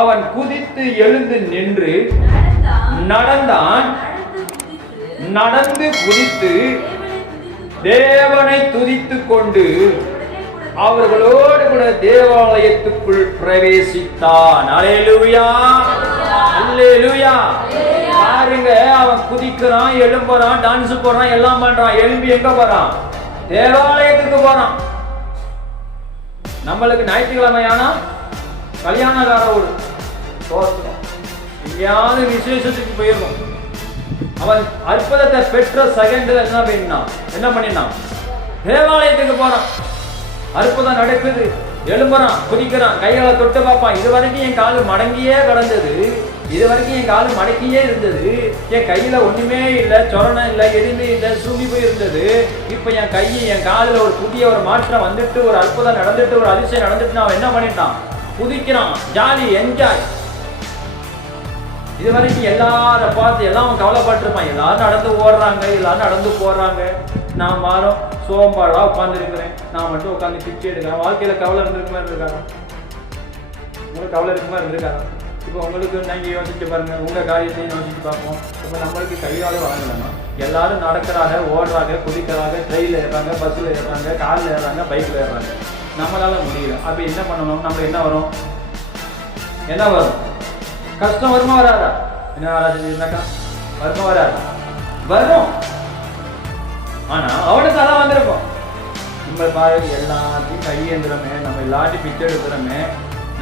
அவன் குதித்து எழுந்து நின்று நடந்தான். நடந்து குதித்து தேவனை துதித்துக் கொண்டு அவர்களோடு கூட தேவாலயத்துக்குள் பிரவேசித்தான். அல்லேலூயா, அல்லேலூயா. பாருங்க, அவன் குதிக்கிறான், எழும்புறான், டான்ஸ் போறான், எல்லாம் பண்றான். எழும்பி எங்க போறான்? தேவாலயத்துக்கு போறான். நம்மளுக்கு ஞாயிற்றுக்கிழமையானா கல்யாணக்கார ஒரு எங்கேயாவது விசேஷத்துக்கு போயிருக்கோம். அவன் அற்புதத்தை பெற்ற செகண்ட்ல என்ன பண்ணினான்? தேவாலயத்துக்கு போறான். அற்புதம் நடக்குது, எழும்புறான், குதிக்கிறான், கைகளை தொட்டு பார்ப்பான். இது வரைக்கும் என் காலு மடங்கியே கிடந்தது, இது வரைக்கும் என் காலு மடக்கியே இருந்தது, என் கையில ஒண்ணுமே இல்லை, சொரணம் இல்லை, எதுவுமே இல்லை, சூம்பி போய் இருந்தது. இப்ப என் கையை, என் காலில் ஒரு புதிய ஒரு மாற்றம் வந்துட்டு, ஒரு அற்புதம் நடந்துட்டு, ஒரு அதிசயம் நடந்துட்டு, அவன் என்ன பண்ணிட்டான்? குதிக்கிறான், ஜாலி, என்ஜாய். இது வரைக்கும் எல்லாரை பார்த்து எல்லாம் அவன் கவலைப்பட்டிருப்பான். எல்லாரும் நடந்து ஓடுறாங்க, எல்லாரும் நடந்து போறாங்க, நான் மாறும் சோம்பாடா உட்கார்ந்து இருக்கிறேன், நான் மட்டும் உட்காந்து பிச்சை எடுக்கிறேன். வாழ்க்கையில கவலை இருந்திருக்குமா இருந்திருக்காரா? உங்களுக்கு கவலை இருக்குமா இருந்திருக்காரா? இப்போ உங்களுக்கு நீங்க யோசிச்சு பாருங்க, உங்க காரியத்தையும் யோசிச்சு பார்ப்போம். இப்போ நம்மளுக்கு கையாலே வழங்கலன்னா எல்லாரும் நடக்கிறாங்க, ஓடுறாங்க, குதிக்கிறாங்க, ட்ரெயின்ல ஏறாங்க, பஸ்ல ஏறாங்க, கார்ல ஏறாங்க, பைக்ல ஏறாங்க. நம்மளால முடியல. அப்ப என்ன பண்ணணும்? நம்ம என்ன வரும்? என்ன வரும்? கஷ்டம் வருமா வராதா? என்ன வராதுக்கா? வருமா வராதா? வரும். ஆனா அவனுக்கு அதான் வந்திருக்கும். நம்ம பாரு, எல்லாத்தையும் கையேந்திரமே, நம்ம எல்லாத்தையும் பிச்சை எடுக்கிறோமே,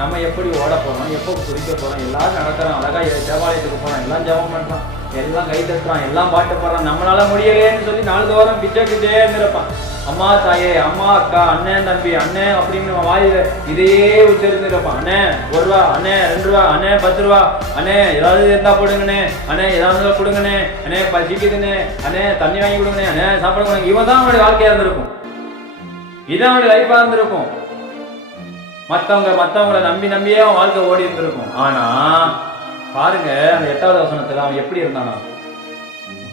நம்ம எப்படி ஓட போறோம், எப்போ குதிக்க போறோம், எல்லாரும் நடக்கிறோம், அழகா தேவாலயத்துக்கு போறோம், எல்லாம் ஜெபம் பண்றோம், எல்லாம் கை தட்டுறான், எல்லாம் பாட்டு போடுறான். நம்மளால முடியலையேன்னு சொல்லி நாளுதோறும் பிச்சைக்கிட்டே இருந்திருப்பான். அம்மா தாயே, அம்மா அக்கா, அண்ணன் தம்பி, அண்ணன் அப்படின்னு வாயில இதையே உச்சரிந்துருப்பான். அண்ணே 1 ரூபா, அண்ணே 2 ரூபா, அண்ணே 10 ரூபா, அண்ணே ஏதாவது இருந்தா போடுங்கண்ணே, அண்ணே ஏதாவது கொடுங்கண்ணே, அண்ணே பசிக்குதுண்ணே, அண்ணே தண்ணி வாங்கி கொடுங்கண்ணே, அண்ணே சாப்பிட கொடுங்க. இவன் தான் அவனுடைய வாழ்க்கையா இருந்திருக்கும், இதான் அவனுடைய லைஃபா இருந்திருக்கும். மற்றவங்களை நம்பியே அவன் வாழ்க்கை ஓடி இருந்திருக்கும். ஆனா பாருங்க, அந்த 8வது வசனத்துல அவன் எப்படி இருந்தானா?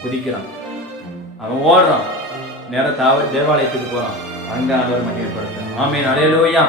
குதிக்கிறான், அவன் ஓடுறான், நேரா தேவாலயத்துக்கு போறான், அங்க ஆண்டவர் மகிமைப்படுத்த. ஆமென், அல்லேலூயா.